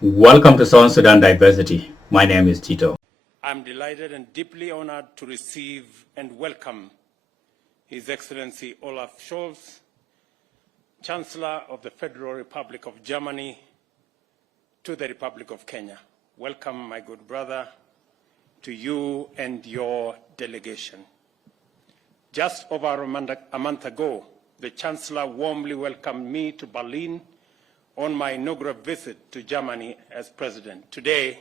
Welcome to South Sudan Diversity. My name is Tito. I'm delighted and deeply honored to receive and welcome His Excellency Olaf Scholz, Chancellor of the Federal Republic of Germany, to the Republic of Kenya. Welcome, my good brother, to you and your delegation. Just over a month ago, the Chancellor warmly welcomed me to Berlin on my inaugural visit to Germany as President. Today,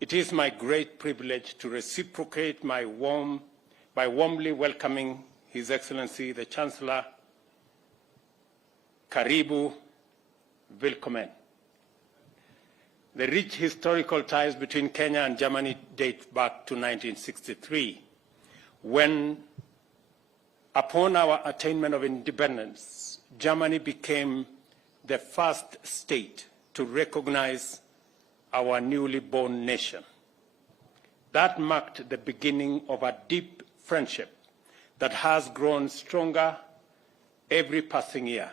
it is my great privilege to reciprocate by warmly welcoming His Excellency the Chancellor. Karibu, willkommen. The rich historical ties between Kenya and Germany date back to 1963, when, upon our attainment of independence, Germany became the first state to recognize our newly born nation. That marked the beginning of a deep friendship that has grown stronger every passing year.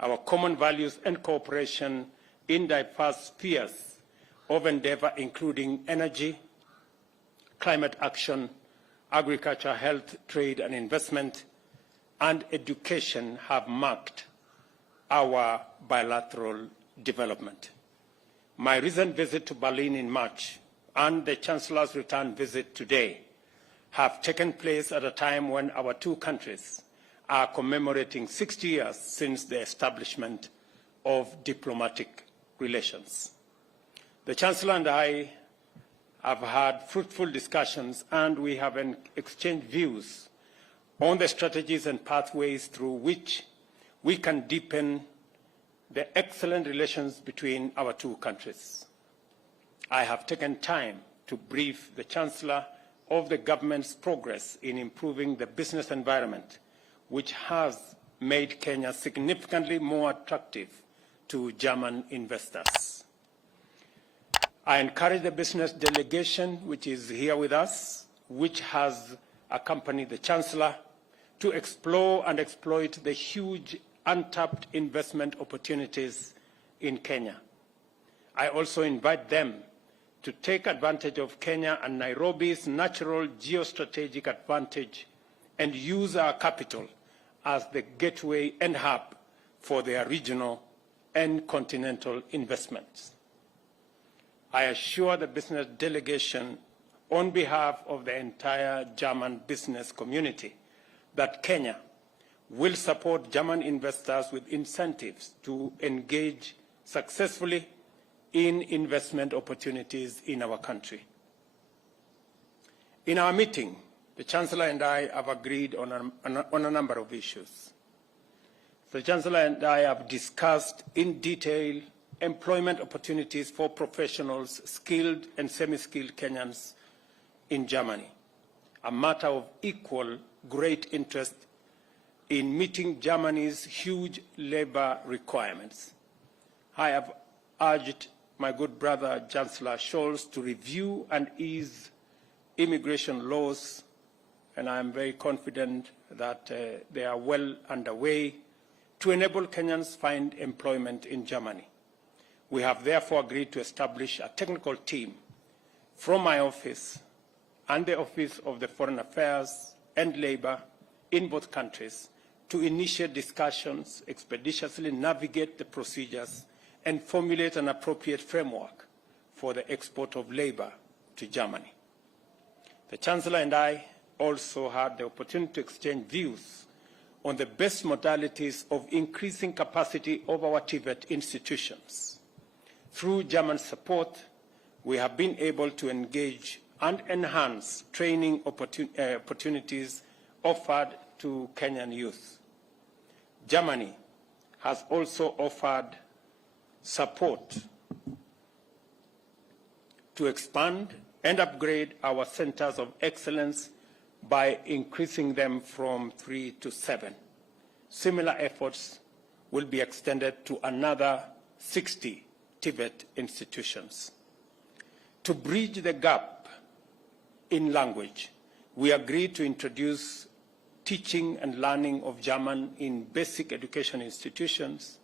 Our common values and cooperation in diverse spheres of endeavor, including energy, climate action, agriculture, health, trade and investment, and education, have marked our bilateral development. My recent visit to Berlin in March and the Chancellor's return visit today have taken place at a time when our two countries are commemorating 60 years since the establishment of diplomatic relations. The Chancellor and I have had fruitful discussions, and we have exchanged views on the strategies and pathways through which we can deepen the excellent relations between our two countries. I have taken time to brief the Chancellor of the government's progress in improving the business environment, which has made Kenya significantly more attractive to German investors. I encourage the business delegation, which is here with us, which has accompanied the Chancellor, to explore and exploit the huge untapped investment opportunities in Kenya. I also invite them to take advantage of Kenya and Nairobi's natural geostrategic advantage and use our capital as the gateway and hub for their regional and continental investments. I assure the business delegation, on behalf of the entire German business community, that Kenya will support German investors with incentives to engage successfully in investment opportunities in our country. In our meeting, the Chancellor and I have agreed on a number of issues. The Chancellor and I have discussed in detail employment opportunities for professionals, skilled and semi-skilled Kenyans in Germany, a matter of equal great interest in meeting Germany's huge labor requirements. I have urged my good brother Chancellor Scholz to review and ease immigration laws, and I am very confident that they are well underway to enable Kenyans find employment in Germany. We have therefore agreed to establish a technical team from my office and the Office of the Foreign Affairs and Labor in both countries to initiate discussions, expeditiously navigate the procedures, and formulate an appropriate framework for the export of labor to Germany. The Chancellor and I also had the opportunity to exchange views on the best modalities of increasing capacity of our TVET institutions. Through German support, we have been able to engage and enhance training opportunities offered to Kenyan youth. Germany has also offered support to expand and upgrade our centers of excellence by increasing them from 3 to 7. Similar efforts will be extended to another 60 TVET institutions. To bridge the gap in language, we agreed to introduce teaching and learning of German in basic education institutions,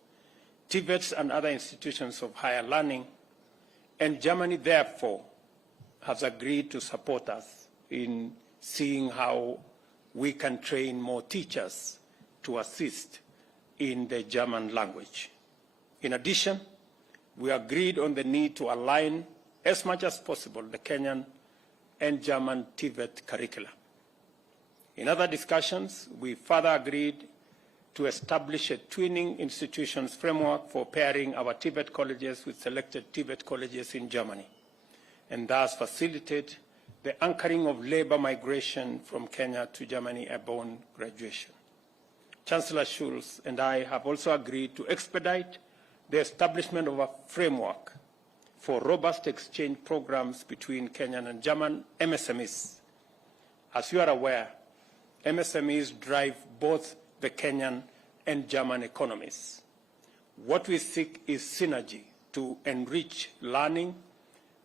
TVETs and other institutions of higher learning, And Germany, therefore, has agreed to support us in seeing how we can train more teachers to assist in the German language. In addition, we agreed on the need to align as much as possible the Kenyan and German TVET curricula. In other discussions, we further agreed to establish a twinning institutions framework for pairing our TVET colleges with selected TVET colleges in Germany, and thus facilitate the anchoring of labor migration from Kenya to Germany upon graduation. Chancellor Scholz and I have also agreed to expedite the establishment of a framework for robust exchange programs between Kenyan and German MSMEs. As you are aware, MSMEs drive both the Kenyan and German economies. What we seek is synergy to enrich learning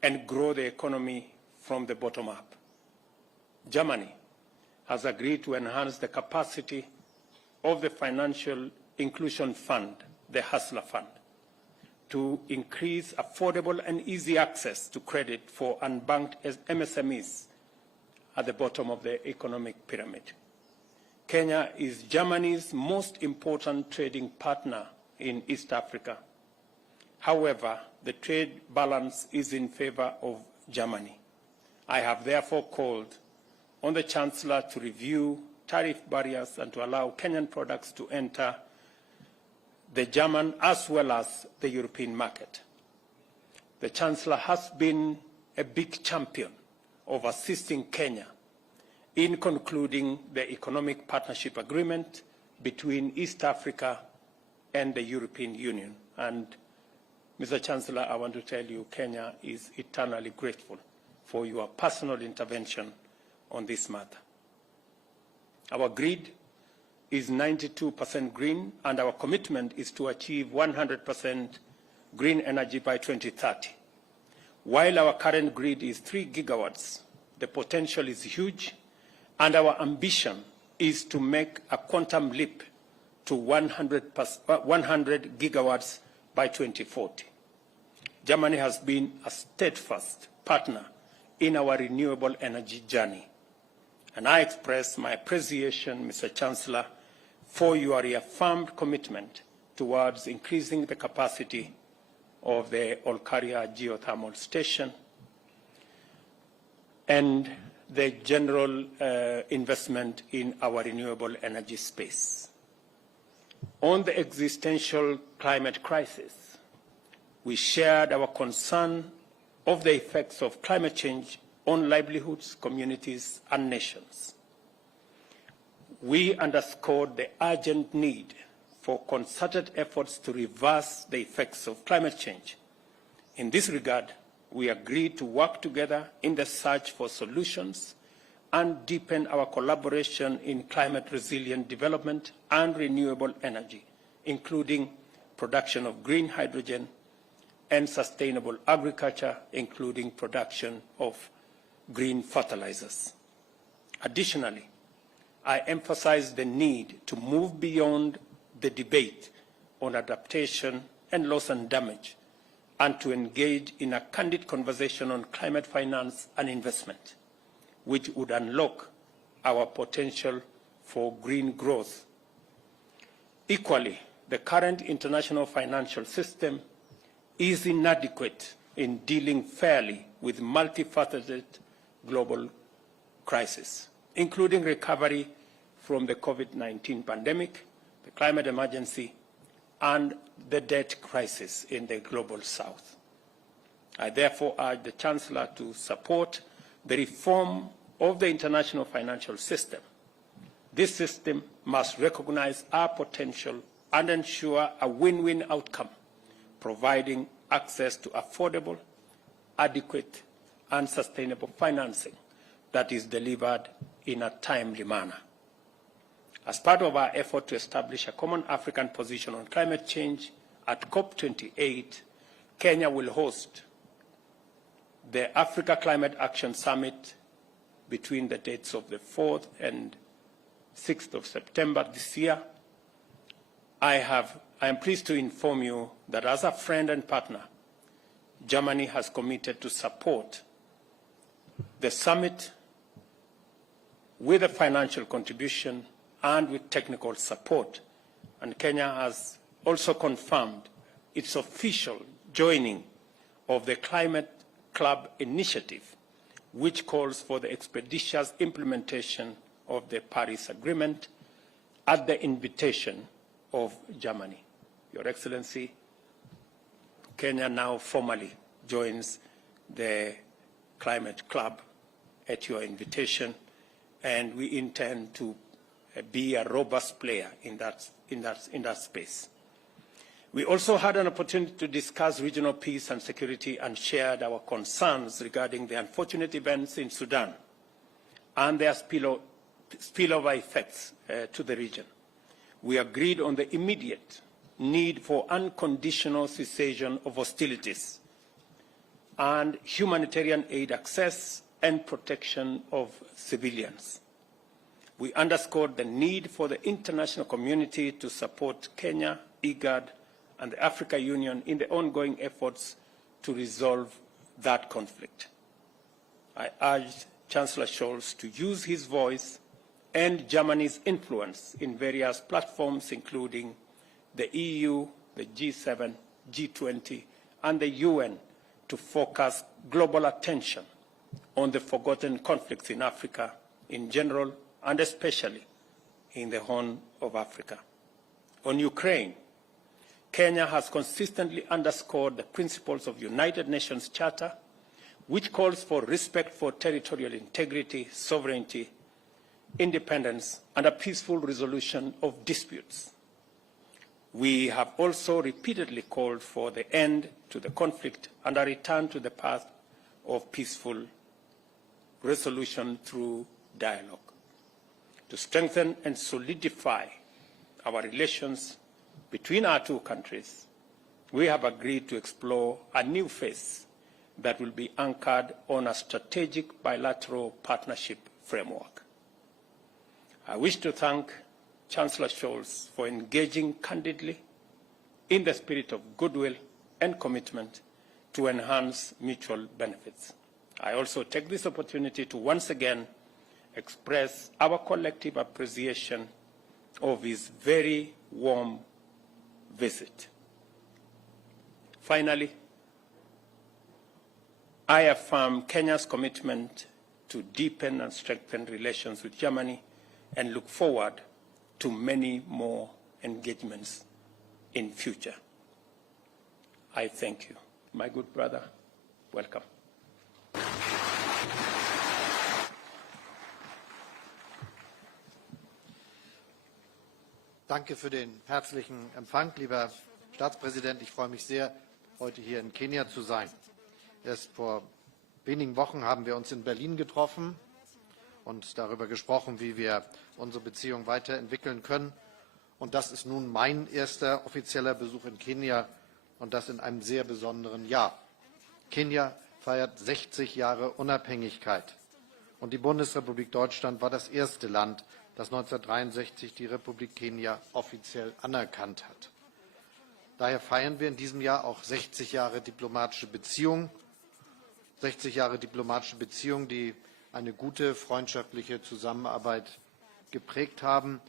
and grow the economy from the bottom up. Germany has agreed to enhance the capacity of the Financial Inclusion Fund, the Hustler Fund, to increase affordable and easy access to credit for unbanked MSMEs at the bottom of the economic pyramid. Kenya is Germany's most important trading partner in East Africa. However, the trade balance is in favor of Germany. I have therefore called on the Chancellor to review tariff barriers and to allow Kenyan products to enter the German as well as the European market. The Chancellor has been a big champion of assisting Kenya in concluding the economic partnership agreement between East Africa and the European Union. And Mr. Chancellor, I want to tell you, Kenya is eternally grateful for your personal intervention on this matter. Our grid is 92% green, and our commitment is to achieve 100% green energy by 2030. While our current grid is 3 gigawatts, the potential is huge, and our ambition is to make a quantum leap to 100 gigawatts by 2040. Germany has been a steadfast partner in our renewable energy journey. And I express my appreciation, Mr. Chancellor, for your reaffirmed commitment towards increasing the capacity of the Olkaria geothermal station and the general investment in our renewable energy space. On the existential climate crisis, we shared our concern of the effects of climate change on livelihoods, communities, and nations. We underscored the urgent need for concerted efforts to reverse the effects of climate change. In this regard, we agreed to work together in the search for solutions and deepen our collaboration in climate-resilient development and renewable energy, including production of green hydrogen and sustainable agriculture, including production of green fertilizers. Additionally, I emphasized the need to move beyond the debate on adaptation and loss and damage, and to engage in a candid conversation on climate finance and investment, which would unlock our potential for green growth. Equally, the current international financial system is inadequate in dealing fairly with multifaceted global crises, including recovery from the COVID-19 pandemic, the climate emergency, and the debt crisis in the global south. I therefore urge the Chancellor to support the reform of the international financial system. This system must recognize our potential and ensure a win-win outcome, providing access to affordable, adequate, and sustainable financing that is delivered in a timely manner. As part of our effort to establish a common African position on climate change, at COP28, Kenya will host the Africa Climate Action Summit between the dates of the 4th and 6th of September this year. I am pleased to inform you that as a friend and partner, Germany has committed to support the summit with a financial contribution and with technical support. And Kenya has also confirmed its official joining of the Climate Club initiative, which calls for the expeditious implementation of the Paris Agreement at the invitation of Germany. Your Excellency, Kenya now formally joins the Climate Club at your invitation, and we intend to be a robust player in that space. We also had an opportunity to discuss regional peace and security and shared our concerns regarding the unfortunate events in Sudan and their spillover effects to the region. We agreed on the immediate need for unconditional cessation of hostilities and humanitarian aid access and protection of civilians. We underscored the need for the international community to support Kenya, IGAD, and the African Union in the ongoing efforts to resolve that conflict. I urged Chancellor Scholz to use his voice and Germany's influence in various platforms, including the EU, the G7, G20, and the UN, to focus global attention on the forgotten conflicts in Africa in general and especially in the Horn of Africa. On Ukraine, Kenya has consistently underscored the principles of United Nations Charter, which calls for respect for territorial integrity, sovereignty, independence, and a peaceful resolution of disputes. We have also repeatedly called for the end to the conflict and a return to the path of peaceful resolution through dialogue. To strengthen and solidify our relations between our two countries, we have agreed to explore a new phase that will be anchored on a strategic bilateral partnership framework. I wish to thank Chancellor Scholz for engaging candidly in the spirit of goodwill and commitment to enhance mutual benefits. I also take this opportunity to once again express our collective appreciation of his very warm visit. Finally, I affirm Kenya's commitment to deepen and strengthen relations with Germany and look forward to many more engagements in future. I thank you. My good brother, welcome. Danke für den herzlichen Empfang, lieber Staatspräsident. Ich freue mich sehr, heute hier in Kenia zu sein. Erst vor wenigen Wochen haben wir uns in Berlin getroffen und darüber gesprochen, wie wir unsere Beziehung weiterentwickeln können. Und das ist nun mein erster offizieller Besuch in Kenia, und das in einem sehr besonderen Jahr. Kenia feiert 60 Jahre Unabhängigkeit. Und die Bundesrepublik Deutschland war das erste Land, das 1963 die Republik Kenia offiziell anerkannt hat. Daher feiern wir in diesem Jahr auch 60 Jahre diplomatische Beziehungen. 60 Jahre diplomatische Beziehungen, die eine gute freundschaftliche Zusammenarbeit geprägt haben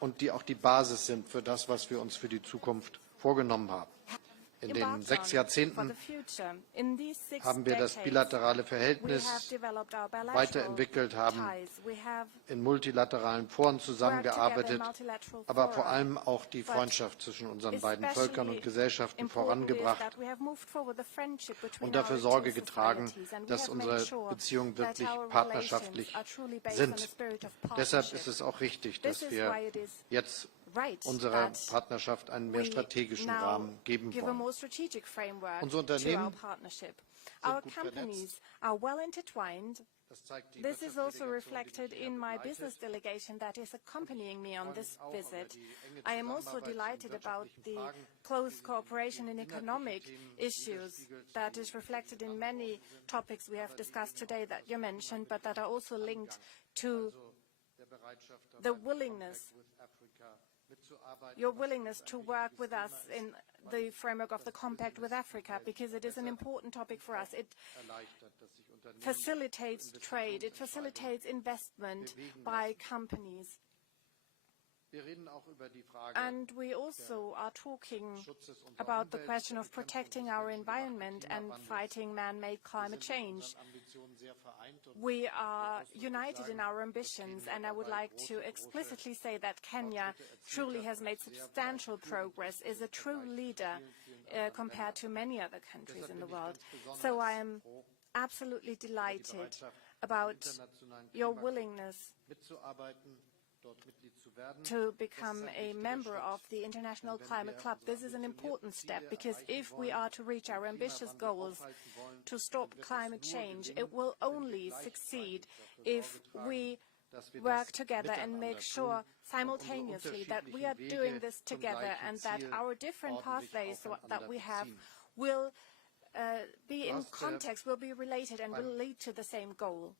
und die auch die Basis sind für das, was wir uns für die Zukunft vorgenommen haben. In den 6 Jahrzehnten haben wir das bilaterale Verhältnis weiterentwickelt, haben in multilateralen Foren zusammengearbeitet, aber vor allem auch die Freundschaft zwischen unseren beiden Völkern und Gesellschaften vorangebracht und dafür Sorge getragen, dass unsere Beziehungen wirklich partnerschaftlich sind. Deshalb ist es auch richtig, dass wir jetzt unserer Partnerschaft einen mehr strategischen Rahmen geben wollen. Unsere Unternehmen sind gut vernetzt. This is also reflected in my business delegation that is accompanying me on this visit. I am also delighted about the close cooperation in economic issues that is reflected in many topics we have discussed today that you mentioned, but that are also linked to the willingness your willingness to work with us in the framework of the Compact with Africa, because it is an important topic for us. It facilitates trade, it facilitates investment by companies. And we also are talking about the question of protecting our environment and fighting man-made climate change. We are united in our ambitions, and I would like to explicitly say that Kenya truly has made substantial progress, is a true leader compared to many other countries in the world. So I am absolutely delighted about your willingness to become a member of the International Climate Club. This is an important step, because if we are to reach our ambitious goals to stop climate change, it will only succeed if we work together and make sure simultaneously that we are doing this together, and that our different pathways that we have will be in context, will be related, and will lead to the same goal.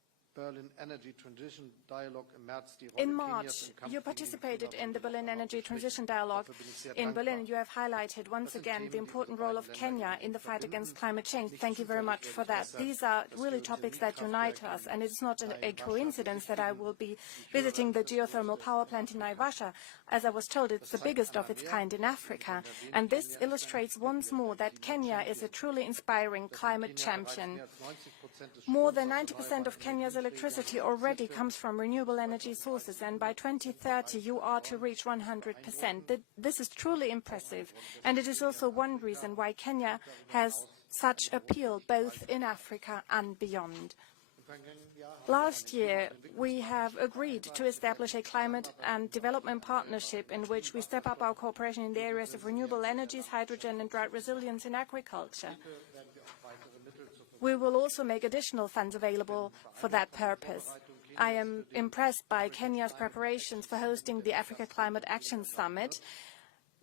In March, you participated in the Berlin Energy Transition Dialogue in Berlin. You have highlighted once again the important role of Kenya in the fight against climate change. Thank you very much for that. These are really topics that unite us, and it's not a coincidence that I will be visiting the geothermal power plant in Naivasha. As I was told, it's the biggest of its kind in Africa, and this illustrates once more that Kenya is a truly inspiring climate champion. More than 90% of Kenya's electricity already comes from renewable energy sources, and by 2030 you are to reach 100%. This is truly impressive, and it is also one reason why Kenya has such appeal both in Africa and beyond. Last year, we have agreed to establish a climate and development partnership in which we step up our cooperation in the areas of renewable energies, hydrogen and drought resilience in agriculture. We will also make additional funds available for that purpose. I am impressed by Kenya's preparations for hosting the Africa Climate Action Summit,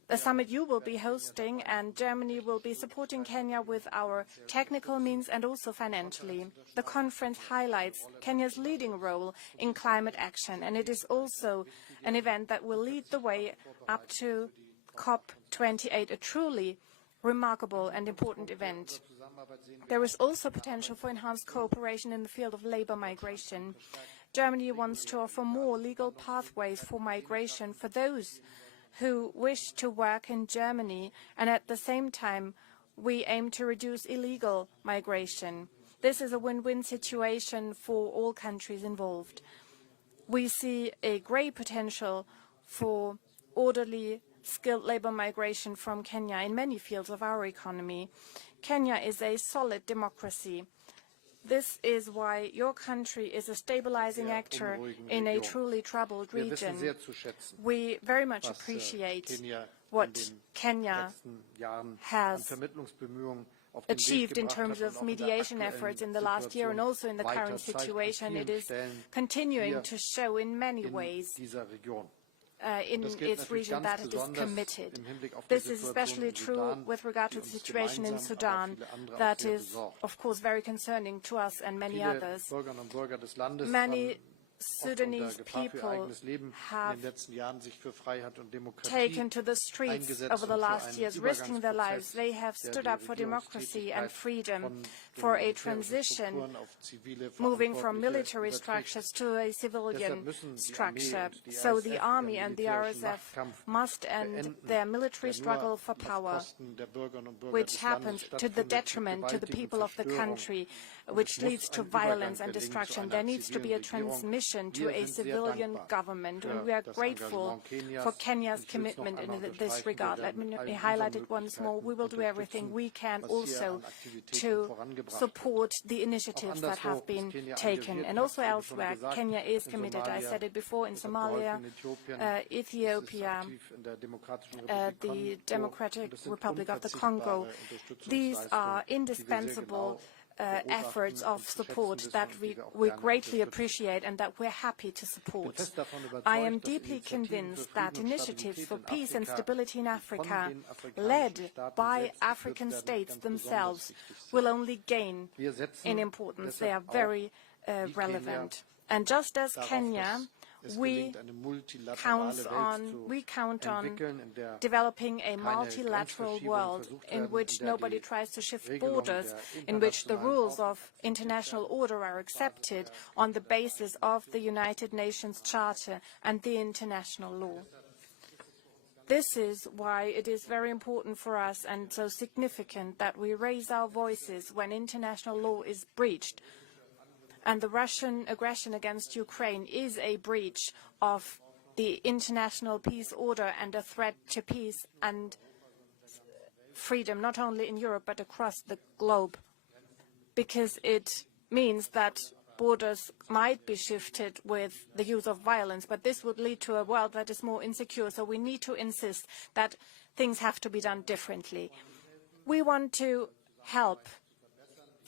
a summit you will be hosting, and Germany will be supporting Kenya with our technical means and also financially. The conference highlights Kenya's leading role in climate action, and it is also an event that will lead the way up to COP28, a truly remarkable and important event. There is also potential for enhanced cooperation in the field of labor migration. Germany wants to offer more legal pathways for migration for those who wish to work in Germany, and at the same time we aim to reduce illegal migration. This is a win-win situation for all countries involved. We see a great potential for orderly, skilled labor migration from Kenya in many fields of our economy. Kenya is a solid democracy. This is why your country is a stabilizing actor in a truly troubled region. We very much appreciate what Kenya has achieved in terms of mediation efforts in the last year, and also in the current situation. It is continuing to show in many ways in its region that it is committed. This is especially true with regard to the situation in Sudan, that is, of course, very concerning to us and many others. Many Sudanese people have taken to the streets over the last years, risking their lives. They have stood up for democracy and freedom, for a transition, moving from military structures to a civilian structure. So the army and the RSF must end their military struggle for power, which happens to the detriment to the people of the country, which leads to violence and destruction. There needs to be a transmission to a civilian government, and we are grateful for Kenya's commitment in this regard. Let me highlight it once more. We will do everything we can also to support the initiatives that have been taken. And also elsewhere, Kenya is committed. I said it before, in Somalia, Ethiopia, the Democratic Republic of the Congo. These are indispensable efforts of support that we greatly appreciate and that we're happy to support. I am deeply convinced that initiatives for peace and stability in Africa, led by African states themselves, will only gain in importance. They are very relevant. And just as Kenya, we count on developing a multilateral world in which nobody tries to shift borders, in which the rules of international order are accepted on the basis of the United Nations Charter and the international law. This is why it is very important for us and so significant that we raise our voices when international law is breached. And the Russian aggression against Ukraine is a breach of the international peace order and a threat to peace and freedom, not only in Europe but across the globe, because it means that borders might be shifted with the use of violence, but this would lead to a world that is more insecure. So we need to insist that things have to be done differently. We want to help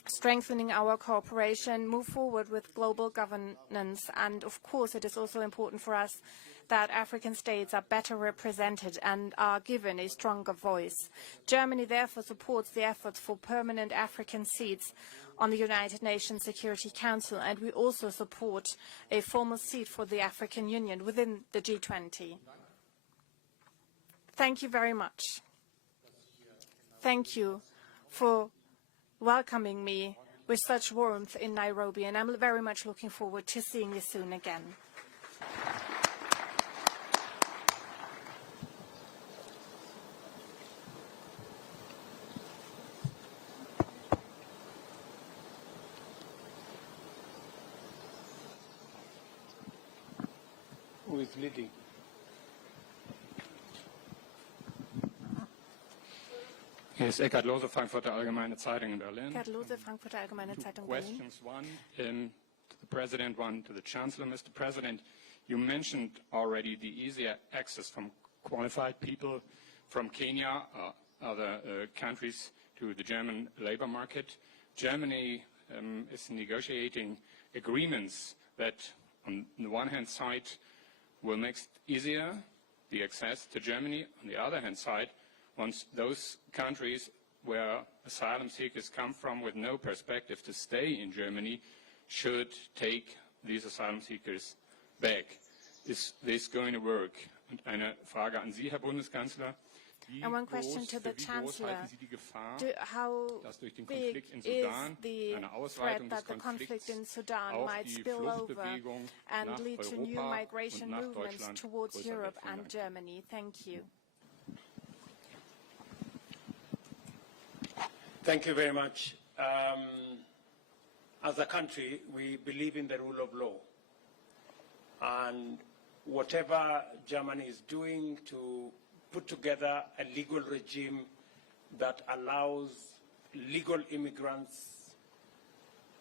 strengthening our cooperation, move forward with global governance, and of course it is also important for us that African states are better represented and are given a stronger voice. Germany therefore supports the efforts for permanent African seats on the United Nations Security Council, and we also support a formal seat for the African Union within the G20. Thank you very much. Thank you for welcoming me with such warmth in Nairobi, and I'm very much looking forward to seeing you soon again. Who is leading? Hier ist Eckhard Lose, Frankfurter Allgemeine Zeitung in Berlin. Eckhard Lose, Frankfurter Allgemeine Zeitung Two Berlin. questions, one to the President, one to the Chancellor. Mr. President, you mentioned already the easier access from qualified people from Kenya or other countries to the German labor market. Germany is negotiating agreements that, on the one hand side, will make it easier, the access to Germany. On the other hand side, once those countries where asylum seekers come from with no perspective to stay in Germany should take these asylum seekers back. Is this going to work? Und eine Frage an Sie, Herr Bundeskanzler. And one question to the Chancellor. How big is the threat that the conflict in Sudan might spill over and lead to new migration movements towards Europe and Germany? Thank you. Thank you very much. As a country, we believe in the rule of law. And whatever Germany is doing to put together a legal regime that allows legal immigrants,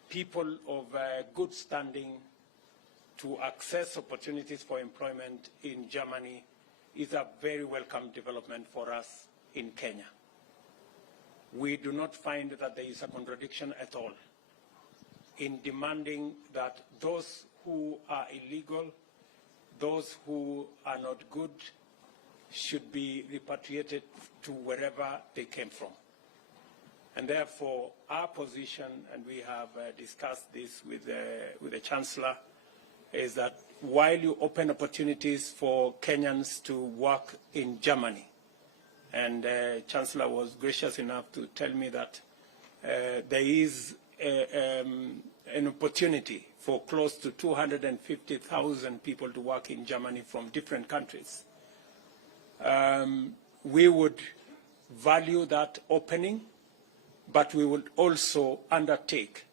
people of good standing, to access opportunities for employment in Germany is a very welcome development for us in Kenya. We do not find that there is a contradiction at all in demanding that those who are illegal, those who are not good, should be repatriated to wherever they came from. And therefore, our position, and we have discussed this with the Chancellor, is that while you open opportunities for Kenyans to work in Germany, and Chancellor was gracious enough to tell me that there is an opportunity for close to 250,000 people to work in Germany from different countries. We would value that opening, but we would also undertake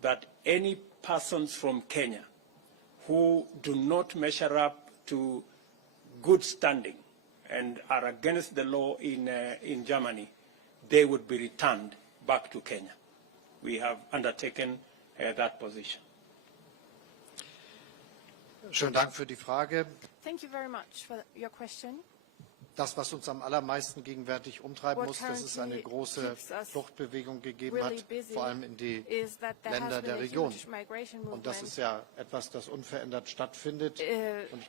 that any persons from Kenya who do not measure up to good standing and are against the law in Germany, they would be returned back to Kenya. We have undertaken that position. Schönen Dank für die Frage. Thank you very much for your question. Das, was uns am allermeisten gegenwärtig umtreiben muss, dass es eine große Fluchtbewegung gegeben hat, vor allem in die Länder der Region. Und das ist ja etwas, das unverändert stattfindet.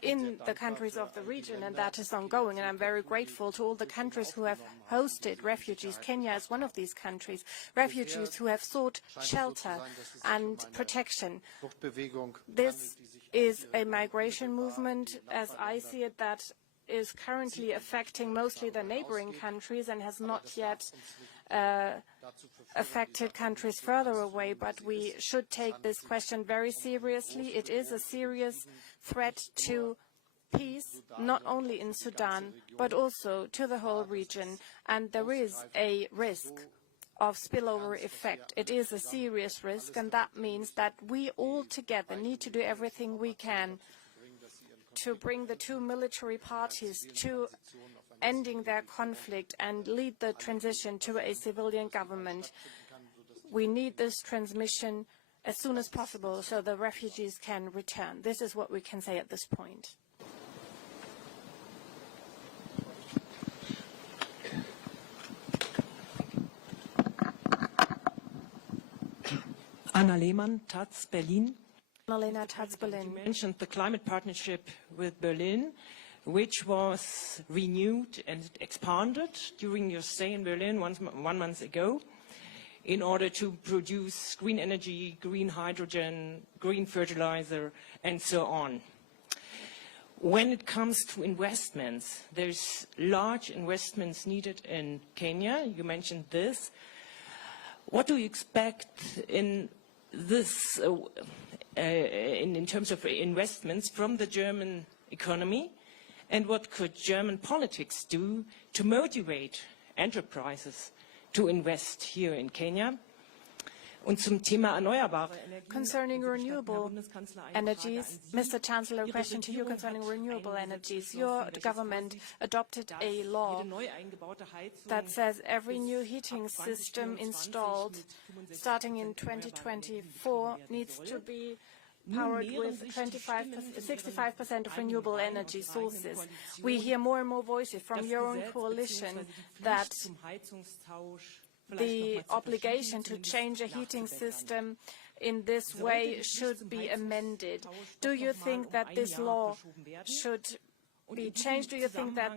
In the countries of the region, and that is ongoing. And I'm very grateful to all the countries who have hosted refugees. Kenya is one of these countries. Refugees who have sought shelter and protection. This is a migration movement, as I see it, that is currently affecting mostly the neighboring countries and has not yet affected countries further away, but we should take this question very seriously. It is a serious threat to peace, not only in Sudan, but also to the whole region, and there is a risk of spillover effect. It is a serious risk, and that means that we all together need to do everything we can to bring the two military parties to ending their conflict and lead the transition to a civilian government. We need this transmission as soon as possible so the refugees can return. This is what we can say at this point. Anna Lehmann, Taz, Berlin. Annalena Taz, Berlin. You mentioned the climate partnership with Berlin, which was renewed and expanded during your stay in Berlin 1 month ago in order to produce green energy, green hydrogen, green fertilizer, and so on. When it comes to investments, there's large investments needed in Kenya. You mentioned this. What do you expect in this, in terms of investments from the German economy? And what could German politics do to motivate enterprises to invest here in Kenya? Und zum Thema erneuerbare Energien. Concerning renewable energies, Mr. Chancellor, a question to you concerning renewable energies. Your government adopted a law that says every new heating system installed starting in 2024 needs to be powered with 65% of renewable energy sources. We hear more and more voices from your own coalition that the obligation to change a heating system in this way should be amended. Do you think that this law should be changed? Do you think that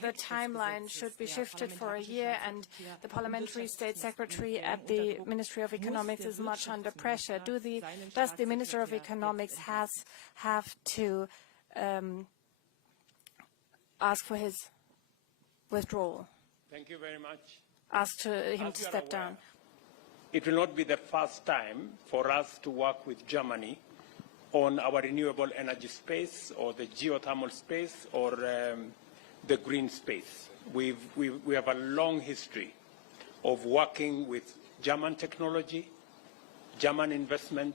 the timeline should be shifted for a year? And the Parliamentary State Secretary at the Ministry of Economics is much under pressure. Does the Minister of Economics have to ask for his withdrawal? Thank you very much. Ask him to step down. It will not be the first time for us to work with Germany on our renewable energy space or the geothermal space or the green space. We have a long history of working with German technology, German investment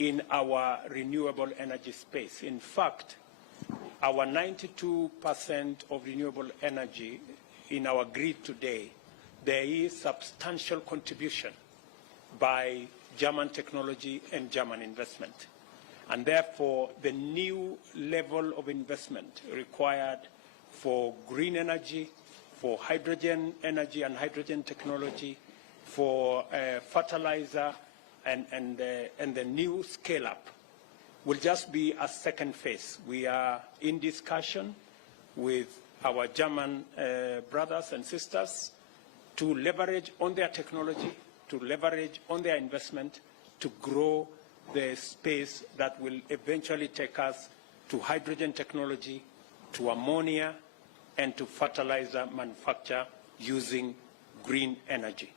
in our renewable energy space. In fact, our 92% of renewable energy in our grid today, there is substantial contribution by German technology and German investment. And therefore, the new level of investment required for green energy, for hydrogen energy and hydrogen technology, for fertilizer and the new scale-up will just be a second phase. We are in discussion with our German brothers and sisters to leverage on their technology, to leverage on their investment, to grow the space that will eventually take us to hydrogen technology, to ammonia, and to fertilizer manufacture using green energy.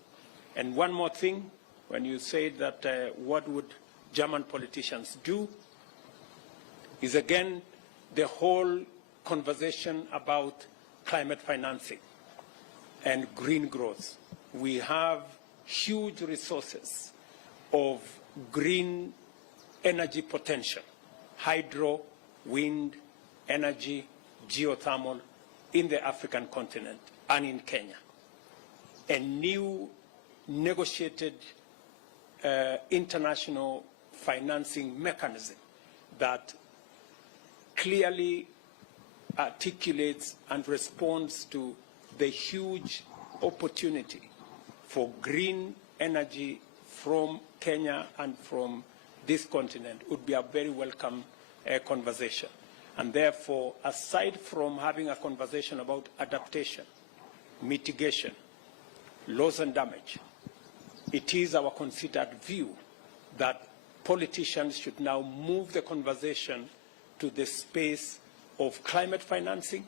And one more thing, when you say that what would German politicians do, is again the whole conversation about climate financing and green growth. We have huge resources of green energy potential, hydro, wind, energy, geothermal in the African continent and in Kenya. A new negotiated international financing mechanism that clearly articulates and responds to the huge opportunity for green energy from Kenya and from this continent would be a very welcome conversation. And therefore, aside from having a conversation about adaptation, mitigation, loss and damage, it is our considered view that politicians should now move the conversation to the space of climate financing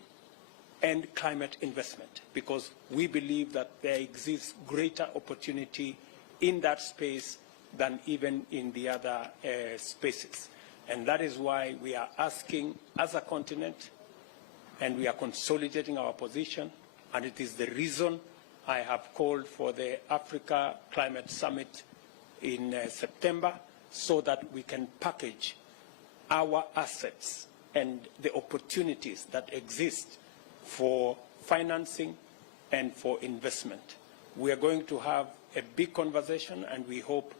and climate investment, because we believe that there exists greater opportunity in that space than even in the other spaces. And that is why we are asking as a continent, and we are consolidating our position, and it is the reason I have called for the Africa Climate Summit in September, so that we can package our assets and the opportunities that exist for financing and for investment. We are going to have a big conversation, and we hope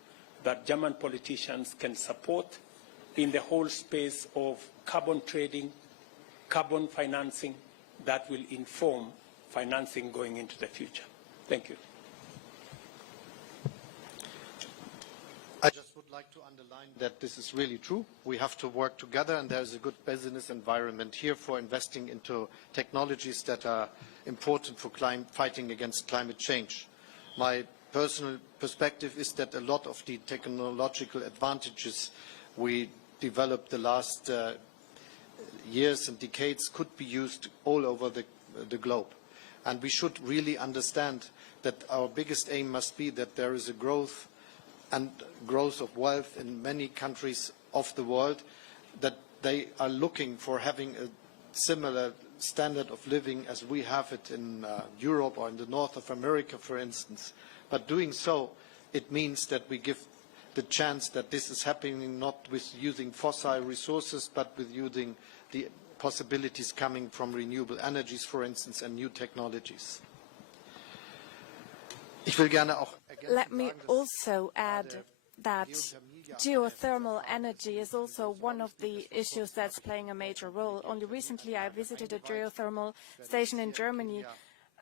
that German politicians can support in the whole space of carbon trading, carbon financing, that will inform financing going into the future. Thank you. I just would like to underline that this is really true. We have to work together, and there's a good business environment here for investing into technologies that are important for fighting against climate change. My personal perspective is that a lot of the technological advantages we developed the last years and decades could be used all over the globe. And we should really understand that our biggest aim must be that there is a growth of wealth in many countries of the world, that they are looking for having a similar standard of living as we have it in Europe or in the north of America, for instance. But doing so, it means that we give the chance that this is happening not with using fossil resources, but with using the possibilities coming from renewable energies, for instance, and new technologies. Let me also add that geothermal energy is also one of the issues that's playing a major role. Only recently I visited a geothermal station in Germany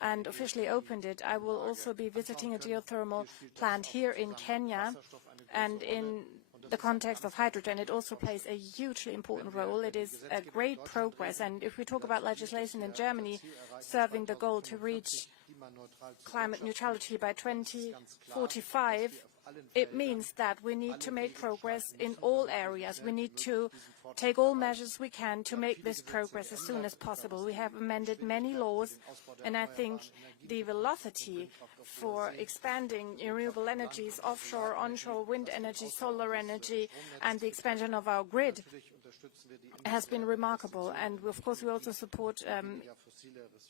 and officially opened it. I will also be visiting a geothermal plant here in Kenya, and in the context of hydrogen, it also plays a hugely important role. It is a great progress, and if we talk about legislation in Germany serving the goal to reach climate neutrality by 2045, it means that we need to make progress in all areas. We need to take all measures we can to make this progress as soon as possible. We have amended many laws, and I think the velocity for expanding renewable energies, offshore, onshore, wind energy, solar energy, and the expansion of our grid has been remarkable. And of course we also support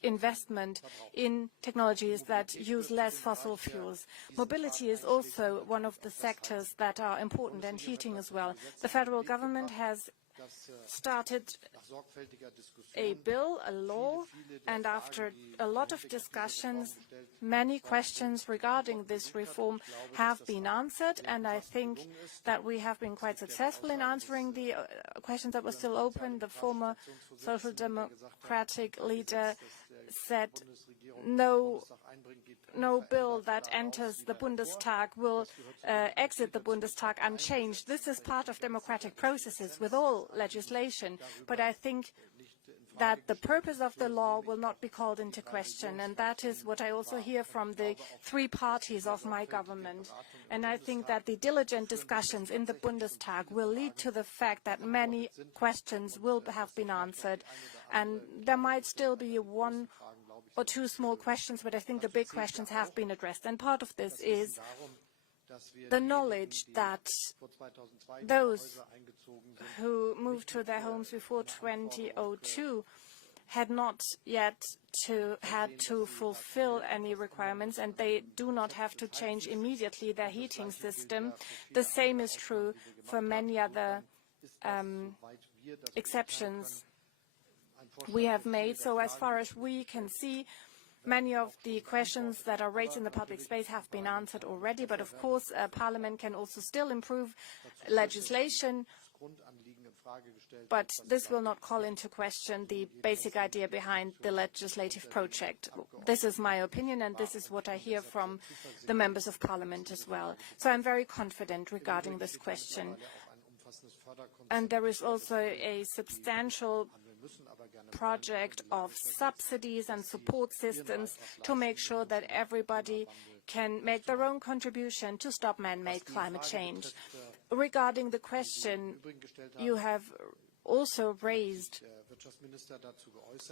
investment in technologies that use less fossil fuels. Mobility is also one of the sectors that are important, and heating as well. The federal government has started a bill, a law, and after a lot of discussions, many questions regarding this reform have been answered, and I think that we have been quite successful in answering the questions that were still open. The former Social Democratic leader said no bill that enters the Bundestag will exit the Bundestag unchanged. This is part of democratic processes with all legislation, but I think that the purpose of the law will not be called into question, and that is what I also hear from the three parties of my government. And I think that the diligent discussions in the Bundestag will lead to the fact that many questions will have been answered, and there might still be one or two small questions, but I think the big questions have been addressed. And part of this is the knowledge that those who moved to their homes before 2002 had not yet had to fulfill any requirements, and they do not have to change immediately their heating system. The same is true for many other exceptions we have made. So as far as we can see, many of the questions that are raised in the public space have been answered already, but of course Parliament can also still improve legislation, but this will not call into question the basic idea behind the legislative project. This is my opinion, and this is what I hear from the members of Parliament as well. So I'm very confident regarding this question. And there is also a substantial project of subsidies and support systems to make sure that everybody can make their own contribution to stop man-made climate change. Regarding the question you have also raised,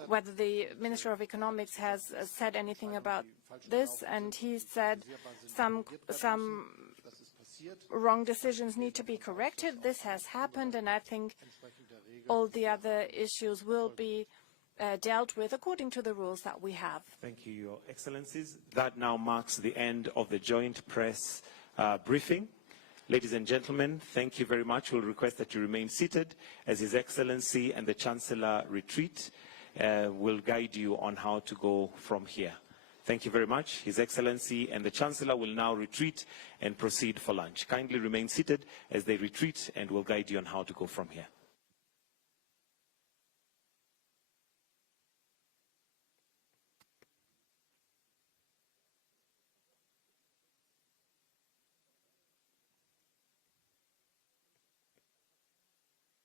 whether the Minister of Economics has said anything about this, and he said some wrong decisions need to be corrected. This has happened, and I think all the other issues will be dealt with according to the rules that we have. Thank you, Your Excellencies. That now marks the end of the joint press briefing. Ladies and gentlemen, thank you very much. We'll request that you remain seated as His Excellency and the Chancellor retreat. Will guide you on how to go from here. Thank you very much. His Excellency and the Chancellor will now retreat and proceed for lunch. Kindly remain seated as they retreat, and we'll guide you on how to go from here.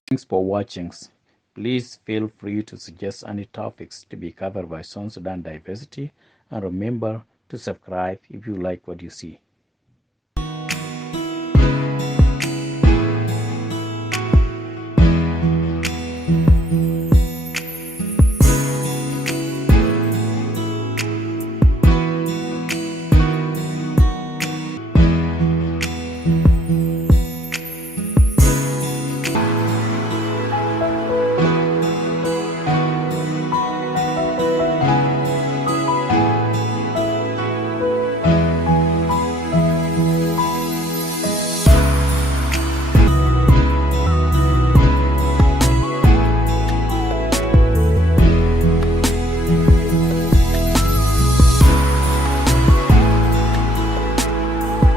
Thanks for watching. Please feel free to suggest any topics to be covered by South Sudan Diversity, and remember to subscribe if you like what you see.